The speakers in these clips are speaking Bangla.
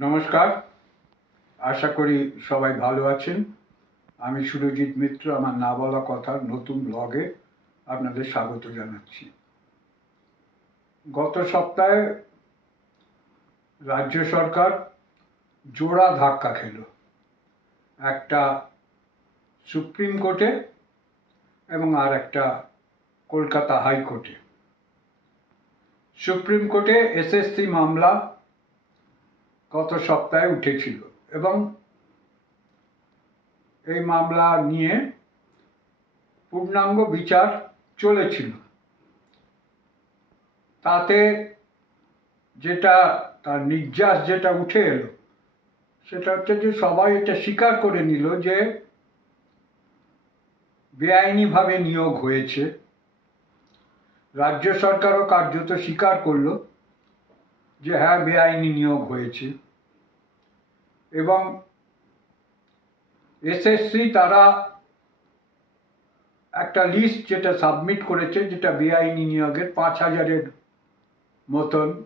নমস্কার। আশা করি সবাই ভালো আছেন। আমি সুরজিৎ মিত্র, আমার না বলা কথার নতুন ব্লগে আপনাদের স্বাগত জানাচ্ছি। গত সপ্তাহে রাজ্য সরকার জোড়া ধাক্কা খেল। একটা সুপ্রিম কোর্টে এবং আর একটা কলকাতা হাইকোর্টে। সুপ্রিম কোর্টে এসএসসি মামলা গত সপ্তাহে উঠেছিল এবং এই মামলা নিয়ে পূর্ণাঙ্গ বিচার চলেছিল। তাতে যেটা, তার নির্যাস যেটা উঠে এলো, সেটা হচ্ছে যে সবাই এটা স্বীকার করে নিল যে বেআইনিভাবে নিয়োগ হয়েছে। রাজ্য সরকারও কার্যত স্বীকার করল। যে হ্যাঁ বেআইনি নিয়োগ হয়েছে। এবং এসএসসি তারা একটা লিস্ট যেটা সাবমিট করেছে, যেটা বেআইনি নিয়োগের পাঁচ হাজারের মতন।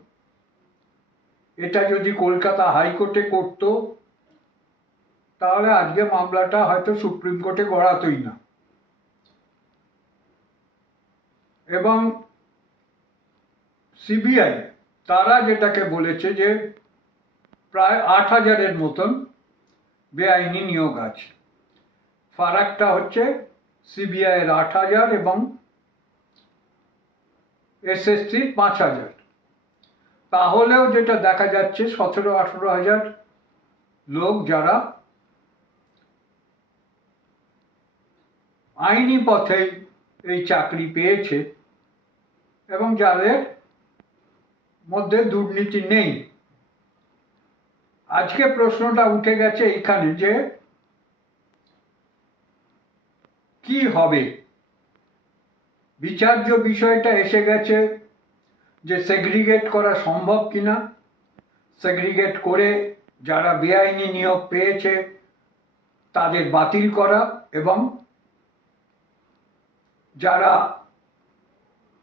এটা যদি কলকাতা হাইকোর্টে করতো, তাহলে আজকে মামলাটা হয়তো সুপ্রিম কোর্টে গড়াতই না। এবং সিবিআই তারা যেটাকে বলেছে যে প্রায় আট হাজারের মতন বেআইনি নিয়োগ আছে। ফারাকটা হচ্ছে সিবিআইয়ের আট হাজার এবং এসএসসির পাঁচ হাজার। তাহলেও যেটা দেখা যাচ্ছে সতেরো, আঠেরো হাজার লোক যারা আইনি পথেই এই চাকরি পেয়েছে এবং যাদের মধ্যে দুর্নীতি নেই। আজকে প্রশ্নটা উঠে গেছে এইখানে যে, কি হবে? বিচার্য বিষয়টা এসে গেছে যে সেগ্রিগেট করা সম্ভব কিনা? সেগ্রিগেট করে যারা বেআইনি নিয়োগ পেয়েছে তাদের বাতিল করা এবং যারা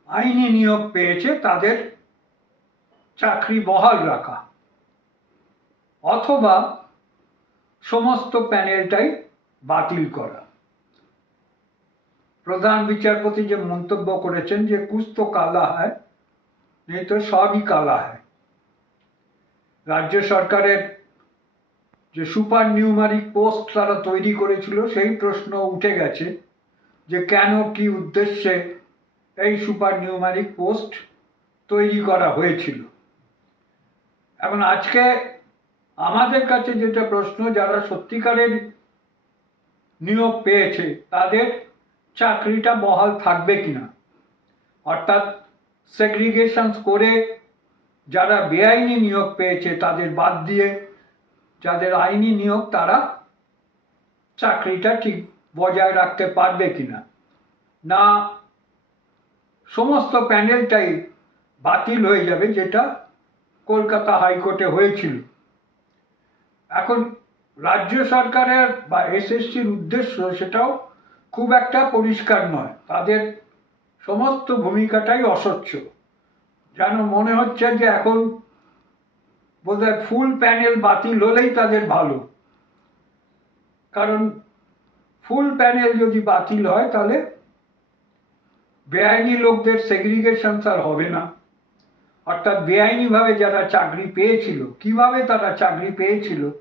আইনি নিয়োগ পেয়েছে তাদের চাকরি বহাল রাখা। অথবা সমস্ত প্যানেলটাই বাতিল করা। প্রধান বিচারপতি যে মন্তব্য করেছেন যে কুছ তো কালা হয় নেই তো সবই কালা হয় রাজ্য সরকারের যে সুপার নিউমারিক পোস্ট তারা তৈরি করেছিল, সেই প্রশ্ন উঠে গেছে যে কেন কি উদ্দেশ্যে এই সুপার নিউমারিক পোস্ট তৈরি করা হয়েছিল। এখন আজকে আমাদের কাছে যেটা প্রশ্ন, যারা সত্যিকারের নিয়োগ পেয়েছে, তাদের চাকরিটা বহাল থাকবে কিনা? অর্থাৎ সেগ্রিগেশনস করে যারা বেআইনি নিয়োগ পেয়েছে, তাদের বাদ দিয়ে যাদের আইনি নিয়োগ, তারা চাকরিটা ঠিক বজায় রাখতে পারবে কিনা? না, সমস্ত প্যানেলটাই বাতিল হয়ে যাবে, যেটা কলকাতা হাইকোর্টে হয়েছিল। এখন রাজ্য সরকারের বা এসএসসির উদ্দেশ্য সেটাও খুব একটা পরিষ্কার নয়। তাদের সমস্ত ভূমিকাটাই অস্বচ্ছ। যেন মনে হচ্ছে যে এখন বোধহয় ফুল প্যানেল বাতিল হলেই তাদের ভালো। কারণ ফুল প্যানেল যদি বাতিল হয় তাহলে বেআইনি লোকদের সেগ্রিগেশন আর হবে না। অর্থাৎ বেআইনিভাবে যারা চাকরি পেয়েছিল, কীভাবে তারা চাকরি পেয়েছিল,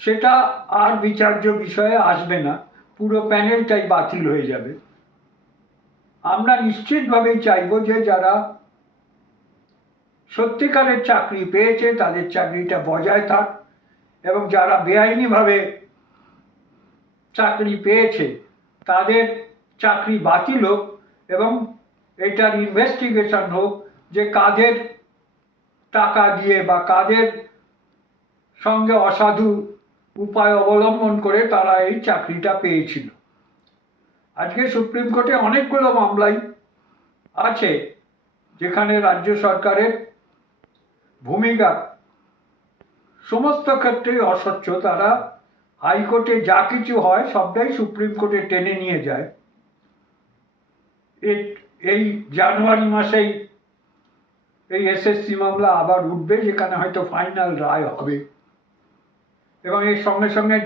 সেটা আর বিচার্য বিষয়ে আসবে না, পুরো প্যানেলটাই বাতিল হয়ে যাবে। আমরা নিশ্চিতভাবেই চাইব যে যারা সত্যিকারের চাকরি পেয়েছে, তাদের চাকরিটা বজায় থাক এবং যারা বেআইনিভাবে চাকরি পেয়েছে, তাদের চাকরি বাতিল হোক এবং এটার ইনভেস্টিগেশন হোক যে কাদের টাকা দিয়ে বা কাদের সঙ্গে অসাধু উপায় অবলম্বন করে তারা এই চাকরিটা পেয়েছিল। আজকে সুপ্রিম কোর্টে অনেকগুলো মামলাই আছে যেখানে রাজ্য সরকারের ভূমিকা সমস্ত ক্ষেত্রেই অস্বচ্ছ। তারা হাইকোর্টে যা কিছু হয় সবটাই সুপ্রিম কোর্টে টেনে নিয়ে যায়। এই জানুয়ারি মাসেই এই এসএসসি মামলা আবার উঠবে, যেখানে হয়তো ফাইনাল রায় হবে। এবং এর সঙ্গে সঙ্গে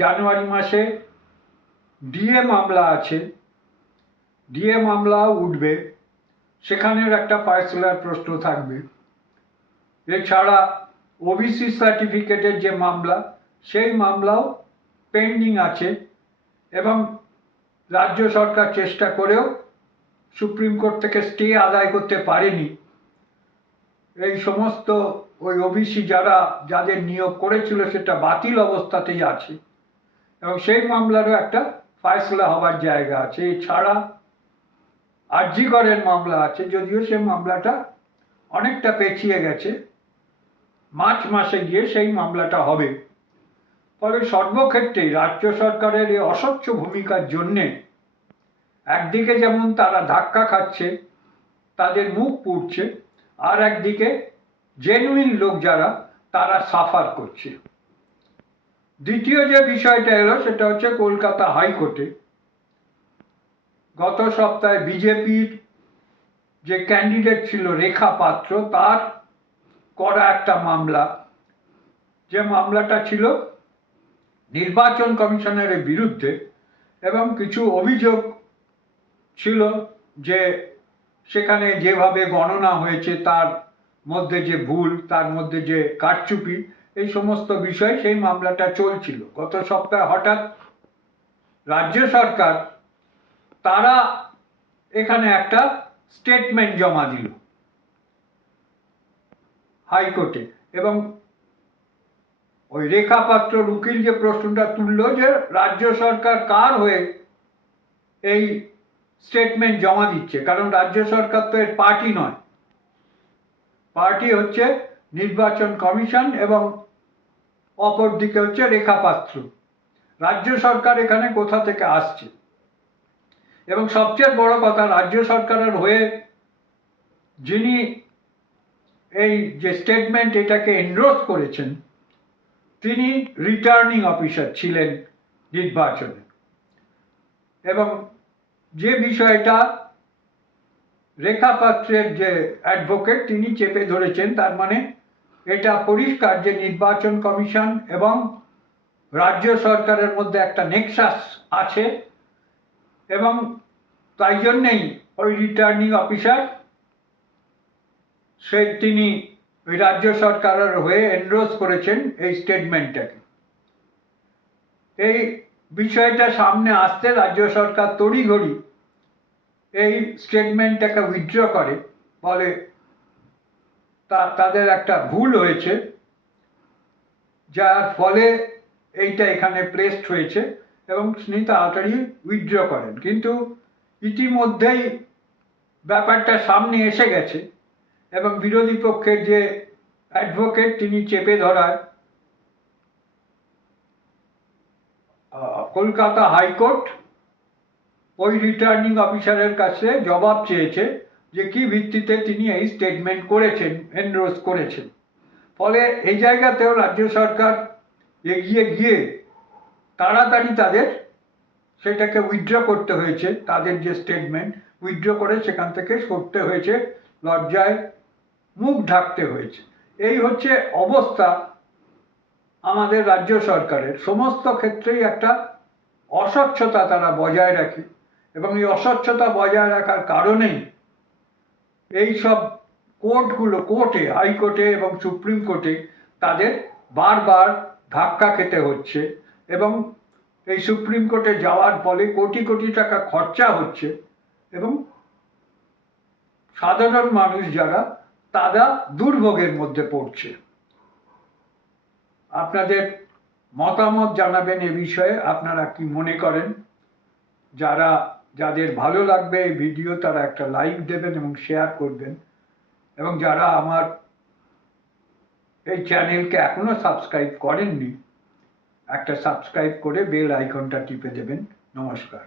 জানুয়ারি মাসে ডিএ মামলা আছে। ডিএ মামলাও উঠবে, সেখানের একটা ফয়সলার প্রশ্ন থাকবে। এছাড়া ওবিসি সার্টিফিকেটের যে মামলা, সেই মামলাও পেন্ডিং আছে। এবং রাজ্য সরকার চেষ্টা করেও সুপ্রিম কোর্ট থেকে স্টে আদায় করতে পারেনি। এই সমস্ত ওই ওবিসি যারা যাদের নিয়োগ করেছিল সেটা বাতিল অবস্থাতেই আছে। এবং সেই মামলারও একটা ফয়সলা হবার জায়গা আছে। এছাড়া আরজিগড়ের মামলা আছে, যদিও সে মামলাটা অনেকটা পেছিয়ে গেছে। মার্চ মাসে গিয়ে সেই মামলাটা হবে। ফলে সর্বক্ষেত্রেই রাজ্য সরকারের এই অস্বচ্ছ ভূমিকার জন্যে একদিকে যেমন তারা ধাক্কা খাচ্ছে, তাদের মুখ পুড়ছে আর একদিকে জেনুইন লোক যারা, তারা সাফার করছে। দ্বিতীয় যে বিষয়টা এলো, সেটা হচ্ছে কলকাতা হাইকোর্টে গত সপ্তাহে বিজেপির যে ক্যান্ডিডেট ছিল রেখা পাত্র, তার করা একটা মামলা। যে মামলাটা ছিল নির্বাচন কমিশনের বিরুদ্ধে এবং কিছু অভিযোগ ছিল যে সেখানে যেভাবে গণনা হয়েছে, তার মধ্যে যে ভুল, তার মধ্যে যে কারচুপি, এই সমস্ত বিষয় সেই মামলাটা চলছিল। গত সপ্তাহে হঠাৎ রাজ্য সরকার, তারা এখানে একটা স্টেটমেন্ট জমা দিল হাইকোর্টে এবং ওই রেখাপাত্র উকিল যে প্রশ্নটা তুললো যে রাজ্য সরকার কার হয়ে এই স্টেটমেন্ট জমা দিচ্ছে, কারণ রাজ্য সরকার তো এর পার্টি নয়। পার্টি হচ্ছে নির্বাচন কমিশন এবং অপর দিকে হচ্ছে রেখাপাত্র। রাজ্য সরকার এখানে কোথা থেকে আসছে? এবং সবচেয়ে বড় কথা, রাজ্য সরকারের হয়ে যিনি এই যে স্টেটমেন্ট এটাকে এনরোজ করেছেন, তিনি রিটার্নিং অফিসার ছিলেন নির্বাচনে। এবং যে বিষয়টা রেখাপাত্রের যে অ্যাডভোকেট তিনি চেপে ধরেছেন, তার মানে এটা পরিষ্কার যে নির্বাচন কমিশন এবং রাজ্য সরকারের মধ্যে একটা নেক্সাস আছে এবং তাই জন্যেই ওই রিটার্নিং অফিসার সে তিনি ওই রাজ্য সরকারের হয়ে এনরোজ করেছেন এই স্টেটমেন্টটাকে এই বিষয়টা সামনে আসতে রাজ্য সরকার তড়িঘড়ি এই স্টেটমেন্টটাকে উইথড্র করে, বলে তা, তাদের একটা ভুল হয়েছে, যার ফলে এইটা এখানে প্লেসড হয়েছে এবং তিনি তাড়াতাড়ি উইথড্র করেন। কিন্তু ইতিমধ্যেই ব্যাপারটা সামনে এসে গেছে এবং বিরোধী পক্ষের যে অ্যাডভোকেট তিনি চেপে ধরায় কলকাতা হাইকোর্ট ওই রিটার্নিং অফিসারের কাছে জবাব চেয়েছে যে কি ভিত্তিতে তিনি এই স্টেটমেন্ট করেছেন এনরোজ করেছেন। ফলে এই জায়গাতেও রাজ্য সরকার এগিয়ে গিয়ে তাড়াতাড়ি তাদের সেটাকে উইথড্র করতে হয়েছে, তাদের যে স্টেটমেন্ট উইথড্র করে সেখান থেকে সরতে হয়েছে, লজ্জায় মুখ ঢাকতে হয়েছে। এই হচ্ছে অবস্থা আমাদের রাজ্য সরকারের। সমস্ত ক্ষেত্রেই একটা অস্বচ্ছতা তারা বজায় রাখে এবং এই অস্বচ্ছতা বজায় রাখার কারণেই এই সব কোর্টগুলো, কোর্টে, হাইকোর্টে এবং সুপ্রিম কোর্টে তাদের বারবার ধাক্কা খেতে হচ্ছে এবং এই সুপ্রিম কোর্টে যাওয়ার ফলে কোটি কোটি টাকা খরচা হচ্ছে এবং সাধারণ মানুষ যারা, তারা দুর্ভোগের মধ্যে পড়ছে। আপনাদের মতামত জানাবেন এ বিষয়ে, আপনারা কি মনে করেন? যারা, যাদের ভালো লাগবে এই ভিডিও, তারা একটা লাইক দেবেন এবং শেয়ার করবেন। এবং যারা আমার এই চ্যানেলকে এখনও সাবস্ক্রাইব করেননি, একটা সাবস্ক্রাইব করে বেল আইকনটা টিপে দেবেন। নমস্কার।